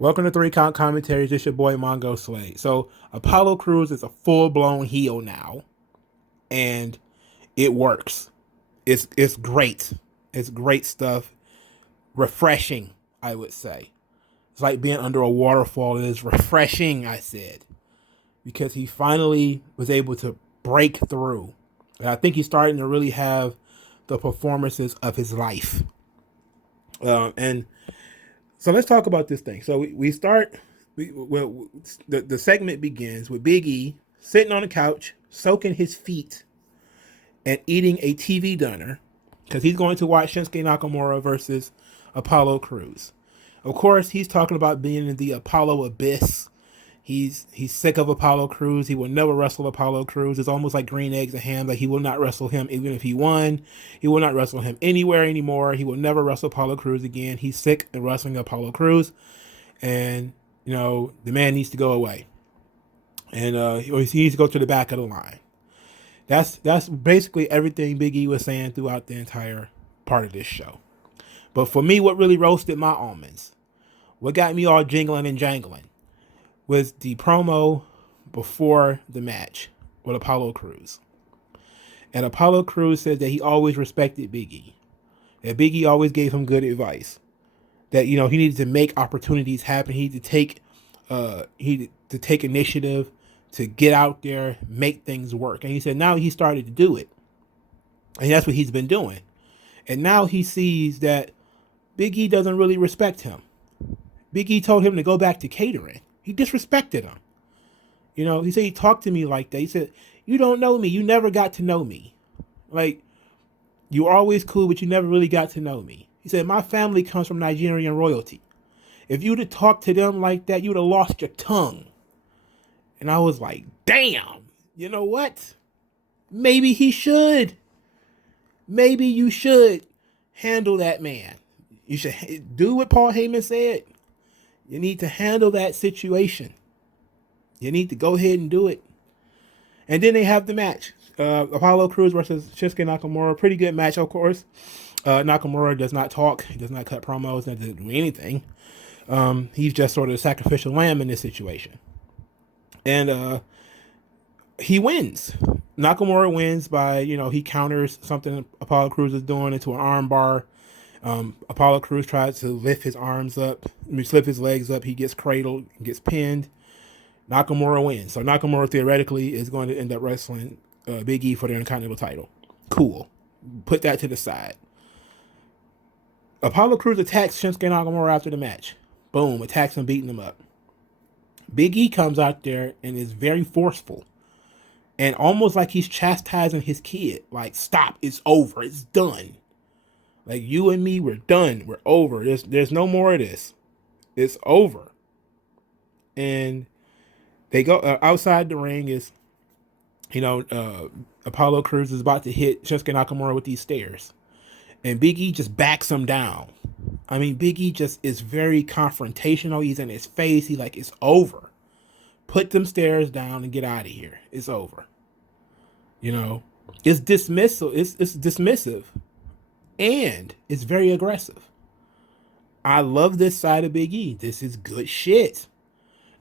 Welcome to Three Count Commentaries. This your boy Mongo Slade. So Apollo Crews is a full blown heel now, and it works. It's great. It's great stuff. Refreshing, I would say. It's like being under a waterfall. It is refreshing, I said, because he finally was able to break through, and I think he's starting to really have the performances of his life. And So let's talk about this thing. So we start. Well, the segment begins with Big E sitting on the couch, soaking his feet, and eating a TV dinner because he's going to watch Shinsuke Nakamura versus Apollo Crews. Of course, he's talking about being in the Apollo abyss. He's sick of Apollo Crews. He will never wrestle Apollo Crews. It's almost like green eggs and ham. Like he will not wrestle him even if he won. He will not wrestle him anywhere anymore. He will never wrestle Apollo Crews again. He's sick of wrestling Apollo Crews, and the man needs to go away, and he needs to go to the back of the line. That's basically everything Big E was saying throughout the entire part of this show. But for me, what really roasted my almonds, what got me all jingling and jangling, was the promo before the match with Apollo Crews. And Apollo Crews said that he always respected Big E. That Big E always gave him good advice. That he needed to make opportunities happen. He needed to take initiative to get out there, make things work. And he said now he started to do it. And that's what he's been doing. And now he sees that Big E doesn't really respect him. Big E told him to go back to catering. He disrespected him. He said he talked to me like that. He said, "You don't know me. You never got to know me. Like, you were always cool, but you never really got to know me." He said, "My family comes from Nigerian royalty. If you'd have talked to them like that, you'd have lost your tongue." And I was like, damn, you know what? Maybe he should. Maybe you should handle that man. You should do what Paul Heyman said. You need to handle that situation. You need to go ahead and do it. And then they have the match. Apollo Crews versus Shinsuke Nakamura. Pretty good match, of course. Nakamura does not talk. He does not cut promos. Doesn't do anything. He's just sort of a sacrificial lamb in this situation. And he wins. Nakamura wins by, he counters something Apollo Crews is doing into an arm bar. Apollo Crews tries to lift his arms up, slip his legs up. He gets cradled, gets pinned. Nakamura wins. So Nakamura theoretically is going to end up wrestling Big E for the Intercontinental title. Cool. Put that to the side. Apollo Crews attacks Shinsuke Nakamura after the match. Boom, attacks him, beating him up. Big E comes out there and is very forceful. And almost like he's chastising his kid. Like, stop, it's over, it's done. Like, you and me, we're done. We're over. There's no more of this. It's over. And they go outside the ring is, Apollo Crews is about to hit Shinsuke Nakamura with these stairs. And Big E just backs him down. I mean, Big E just is very confrontational. He's in his face. He's like, it's over. Put them stairs down and get out of here. It's over. It's dismissal. It's dismissive. And it's very aggressive. I love this side of Big E. This is good shit.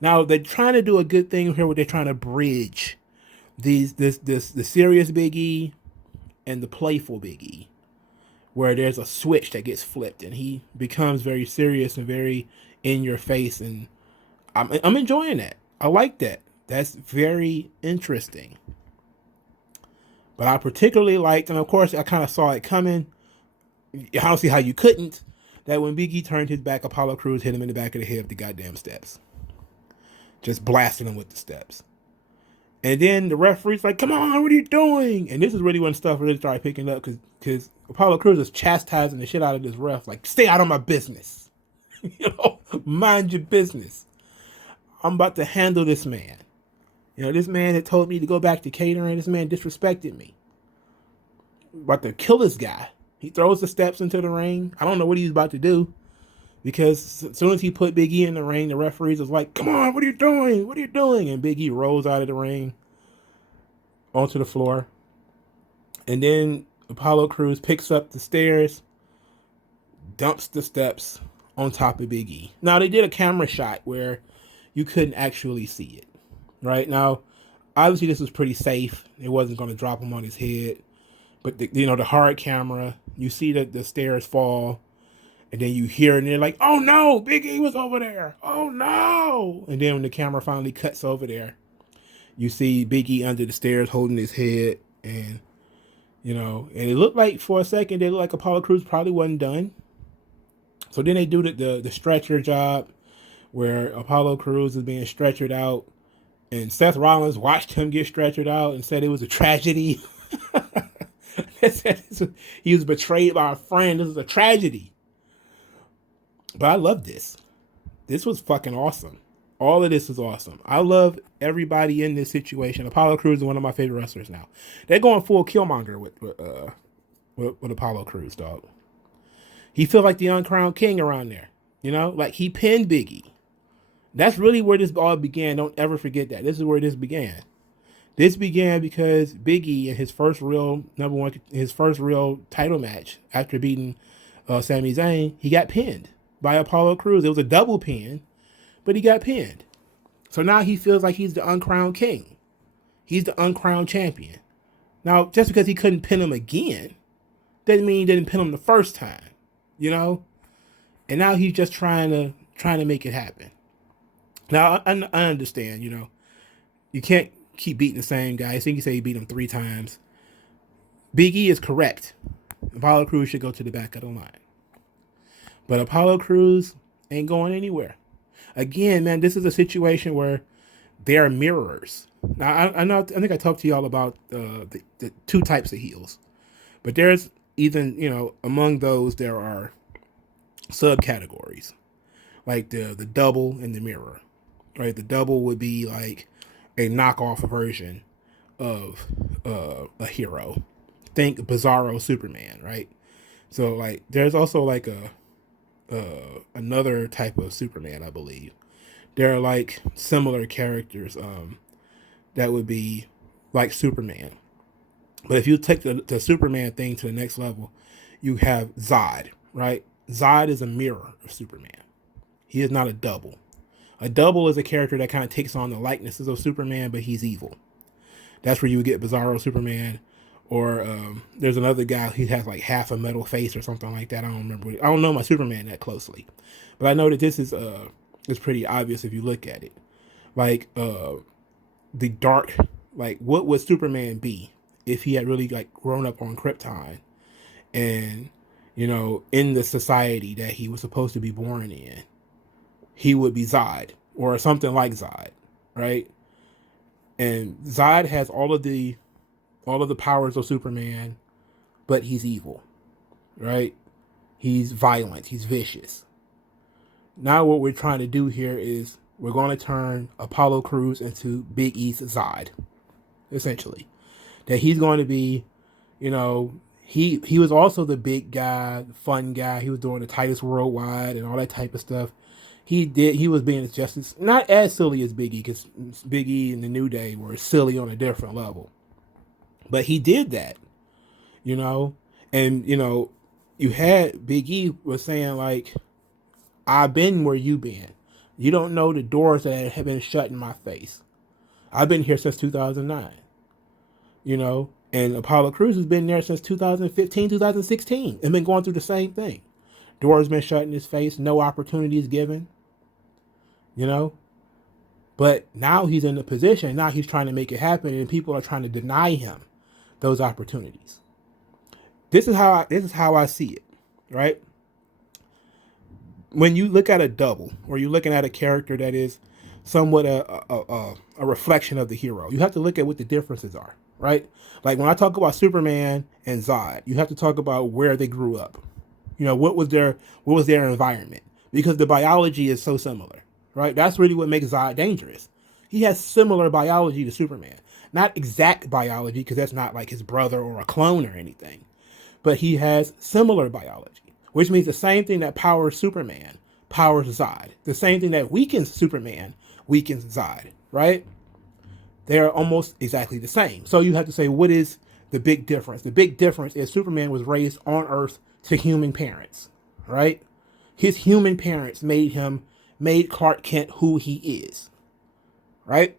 Now they're trying to do a good thing here where they're trying to bridge the serious Big E and the playful Big E, where there's a switch that gets flipped and he becomes very serious and very in your face, and I'm enjoying that. I like that. That's very interesting. But I particularly liked, and of course I kind of saw it coming. I don't see how you couldn't. That when Big E turned his back, Apollo Crews hit him in the back of the head with the goddamn steps. Just blasting him with the steps. And then the referee's like, "Come on, what are you doing?" And this is really when stuff really started picking up because Apollo Crews is chastising the shit out of this ref. Like, stay out of my business. Mind your business. I'm about to handle this man. This man that told me to go back to catering. This man disrespected me. I'm about to kill this guy. He throws the steps into the ring. I don't know what he's about to do. Because as soon as he put Big E in the ring, the referees was like, "Come on, what are you doing? What are you doing?" And Big E rolls out of the ring onto the floor. And then Apollo Crews picks up the stairs, dumps the steps on top of Big E. Now they did a camera shot where you couldn't actually see it. Right now, obviously this was pretty safe. It wasn't going to drop him on his head. But the hard camera, you see the stairs fall, and then you hear it, and they're like, "Oh no, Big E was over there! Oh no!" And then when the camera finally cuts over there, you see Big E under the stairs holding his head, and and it looked like for a second it looked like Apollo Crews probably wasn't done. So then they do the stretcher job, where Apollo Crews is being stretchered out, and Seth Rollins watched him get stretchered out and said it was a tragedy. He was betrayed by a friend. This is a tragedy. But I love this. This was fucking awesome. All of this is awesome. I love everybody in this situation. Apollo Crews is one of my favorite wrestlers now. They're going full Killmonger with Apollo Crews, dog. He feels like the uncrowned king around there. Like he pinned Biggie. That's really where this all began. Don't ever forget that. This is where this began. This began because Big E in his first real title match after beating Sami Zayn, he got pinned by Apollo Crews. It was a double pin, but he got pinned. So now he feels like he's the uncrowned king. He's the uncrowned champion. Now, just because he couldn't pin him again, doesn't mean he didn't pin him the first time, And now he's just trying to make it happen. Now, I understand, you can't keep beating the same guy. I think you say he beat him 3 times. Big E is correct. Apollo Crews should go to the back of the line. But Apollo Crews ain't going anywhere. Again, man, this is a situation where they are mirrors. Now, I think I talked to y'all about the 2 types of heels. But there's even, among those, there are subcategories. Like the double and the mirror. Right? The double would be like a knockoff version of a hero. Think Bizarro Superman, right? So like there's also like another type of Superman, I believe. There are like similar characters that would be like Superman. But if you take the Superman thing to the next level, you have Zod, right? Zod is a mirror of Superman. He is not a double. A double is a character that kind of takes on the likenesses of Superman, but he's evil. That's where you would get Bizarro Superman, or there's another guy. He has like half a metal face or something like that. I don't remember. I don't know my Superman that closely, but I know that this is pretty obvious if you look at it. Like the dark, like what would Superman be if he had really like grown up on Krypton, and in the society that he was supposed to be born in? He would be Zod or something like Zod, right? And Zod has all of the powers of Superman, but he's evil, right? He's violent. He's vicious. Now what we're trying to do here is we're going to turn Apollo Crews into Big E's Zod, essentially. That he's going to be, he was also the big guy, fun guy. He was doing the Titus Worldwide and all that type of stuff. He was being just not as silly as Big E, because Big E and the New Day were silly on a different level. But he did that, and you had Big E was saying like, I've been where you been. You don't know the doors that have been shut in my face. I've been here since 2009, and Apollo Crews has been there since 2015, 2016, and been going through the same thing. Doors been shut in his face, no opportunities given, But now he's in the position, now he's trying to make it happen, and people are trying to deny him those opportunities. This is how I see it, right? When you look at a double, or you're looking at a character that is somewhat a reflection of the hero, you have to look at what the differences are, right? Like when I talk about Superman and Zod, you have to talk about where they grew up. What was their environment? Because the biology is so similar, right? That's really what makes Zod dangerous. He has similar biology to Superman. Not exact biology, because that's not like his brother or a clone or anything. But he has similar biology, which means the same thing that powers Superman powers Zod. The same thing that weakens Superman weakens Zod, right? They're almost exactly the same. So you have to say, what is the big difference? The big difference is Superman was raised on Earth to human parents, right? His human parents made Clark Kent who he is, right?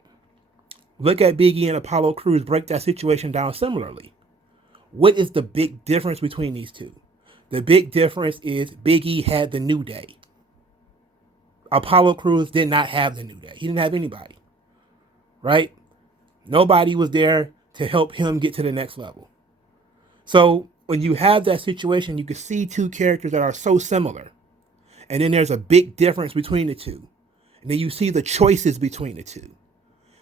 Look at Big E and Apollo Crews break that situation down similarly. What is the big difference between these two? The big difference is Big E had the New Day. Apollo Crews did not have the New Day. He didn't have anybody, right? Nobody was there to help him get to the next level. So when you have that situation, you can see two characters that are so similar. And then there's a big difference between the two. And then you see the choices between the two.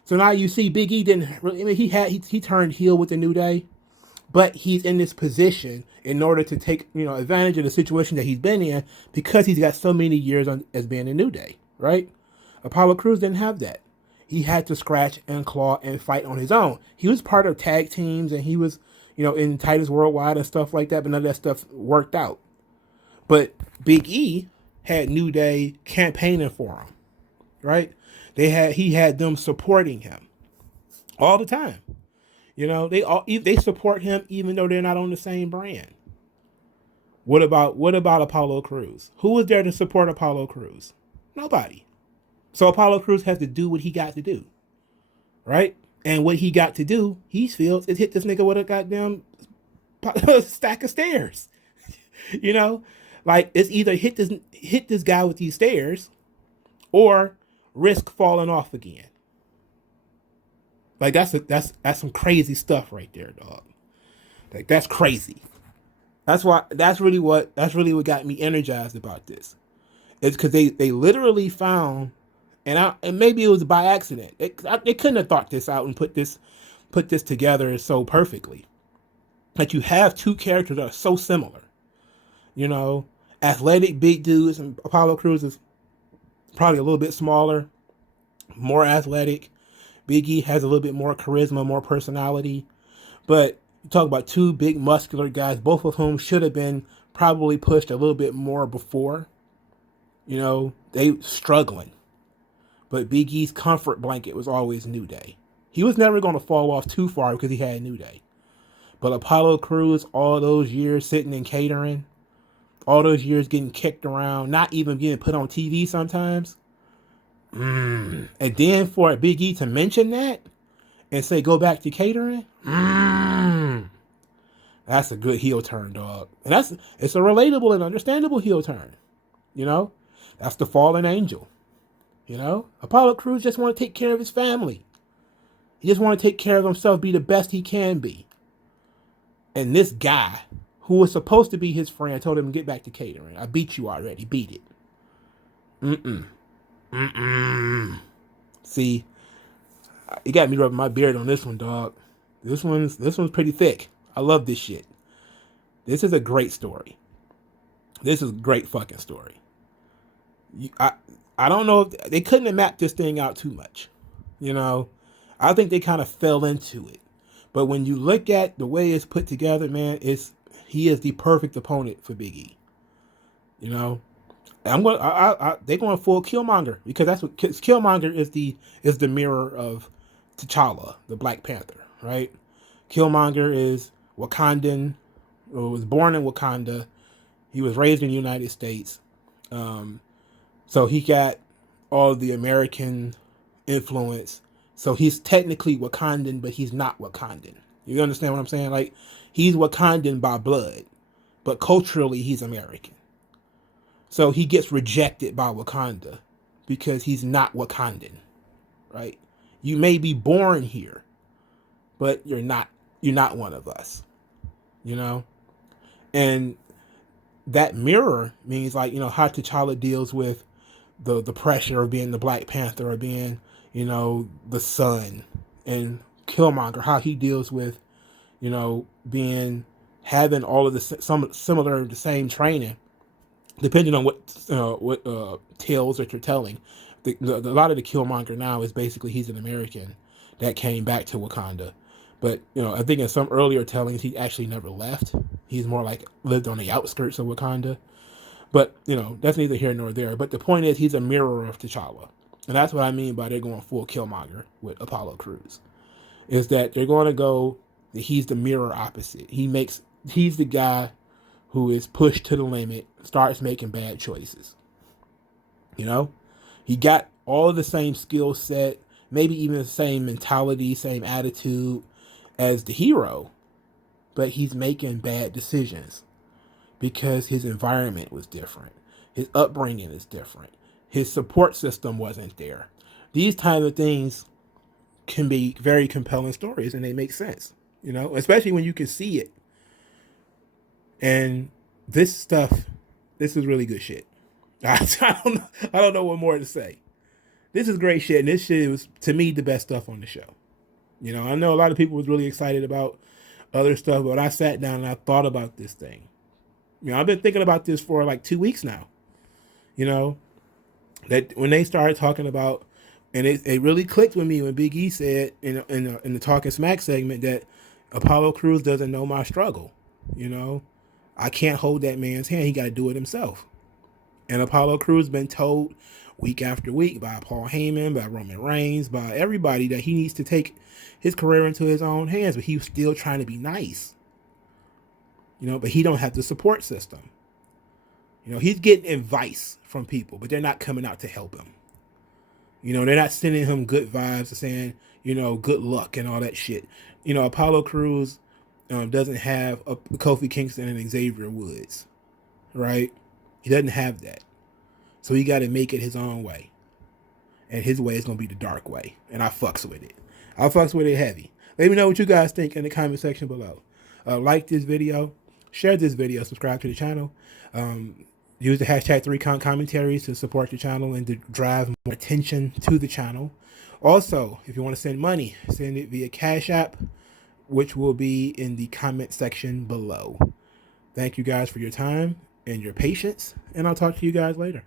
So now you see Big E didn't really, I mean, he turned heel with the New Day, but he's in this position in order to take, advantage of the situation that he's been in because he's got so many years as being a New Day, right? Apollo Crews didn't have that. He had to scratch and claw and fight on his own. He was part of tag teams and he was, in Titus Worldwide and stuff like that, but none of that stuff worked out. But Big E had New Day campaigning for him, right? He had them supporting him all the time. They support him even though they're not on the same brand. What about Apollo Crews? Who was there to support Apollo Crews? Nobody. So Apollo Crews has to do what he got to do, right? And what he got to do, he feels, is hit this nigga with a goddamn stack of stairs. Like it's either hit this guy with these stairs, or risk falling off again. Like that's some crazy stuff right there, dog. Like that's crazy. That's really what got me energized about this. It's because they literally found, and maybe it was by accident. They couldn't have thought this out and put this together so perfectly. That you have two characters that are so similar. Athletic big dudes, and Apollo Crews is probably a little bit smaller, more athletic. Big E has a little bit more charisma, more personality. But you talk about two big muscular guys, both of whom should have been probably pushed a little bit more before. They struggling. But Big E's comfort blanket was always New Day. He was never going to fall off too far because he had New Day. But Apollo Crews, all those years sitting in catering, all those years getting kicked around, not even getting put on TV sometimes. And then for Big E to mention that and say go back to catering, that's a good heel turn, dog. And it's a relatable and understandable heel turn. That's the fallen angel. Apollo Crews just want to take care of his family. He just want to take care of himself, be the best he can be. And this guy, who was supposed to be his friend, told him to get back to catering. I beat you already. Beat it. See, you got me rubbing my beard on this one, dog. This one's pretty thick. I love this shit. This is a great story. This is a great fucking story. I don't know if they couldn't have mapped this thing out too much. I think they kind of fell into it. But when you look at the way it's put together, man, he is the perfect opponent for Big E. They're going full Killmonger because that's what Killmonger is the mirror of T'Challa, the Black Panther, right? Killmonger is Wakandan, was born in Wakanda. He was raised in the United States. So he got all the American influence. So he's technically Wakandan, but he's not Wakandan. You understand what I'm saying? Like, he's Wakandan by blood, but culturally he's American. So he gets rejected by Wakanda because he's not Wakandan, right? You may be born here, but you're not one of us, And that mirror means, like, how T'Challa deals with the pressure of being the Black Panther or being, the son, and Killmonger, how he deals with, having all of the same training, depending on what tales that you're telling. A lot of the Killmonger now is basically he's an American that came back to Wakanda. But, I think in some earlier tellings, he actually never left. He's more like lived on the outskirts of Wakanda. But, that's neither here nor there. But the point is, he's a mirror of T'Challa. And that's what I mean by they're going full Killmonger with Apollo Crews. Is that they're going to go, he's the mirror opposite. He's the guy who is pushed to the limit, starts making bad choices. You know, he got all of the same skill set, maybe even the same mentality, same attitude as the hero, but he's making bad decisions because his environment was different. His upbringing is different. His support system wasn't there. These type of things can be very compelling stories and they make sense, you know, especially when you can see it. And this stuff, this is really good shit. I don't know what more to say. This is great shit, and this shit was to me the best stuff on the show. You know, I know a lot of people was really excited about other stuff, but I sat down and I thought about this thing. You know, I've been thinking about this for like 2 weeks now. You know, that when they started talking about, and it really clicked with me when Big E said in the Talking Smack segment that Apollo Crews doesn't know my struggle. You know, I can't hold that man's hand. He got to do it himself. And Apollo Crews been told week after week by Paul Heyman, by Roman Reigns, by everybody that he needs to take his career into his own hands, but he was still trying to be nice. You know, but he don't have the support system. You know, he's getting advice from people, but they're not coming out to help him. You know, they're not sending him good vibes and saying, you know, good luck and all that shit. You know, Apollo Crews doesn't have a Kofi Kingston and Xavier Woods, right? He doesn't have that. So he got to make it his own way. And his way is going to be the dark way. And I fucks with it. I fucks with it heavy. Let me know what you guys think in the comment section below. Like this video. Share this video. Subscribe to the channel. Use the hashtag 3Count commentaries to support the channel and to drive more attention to the channel. Also, if you want to send money, send it via Cash App, which will be in the comment section below. Thank you guys for your time and your patience, and I'll talk to you guys later.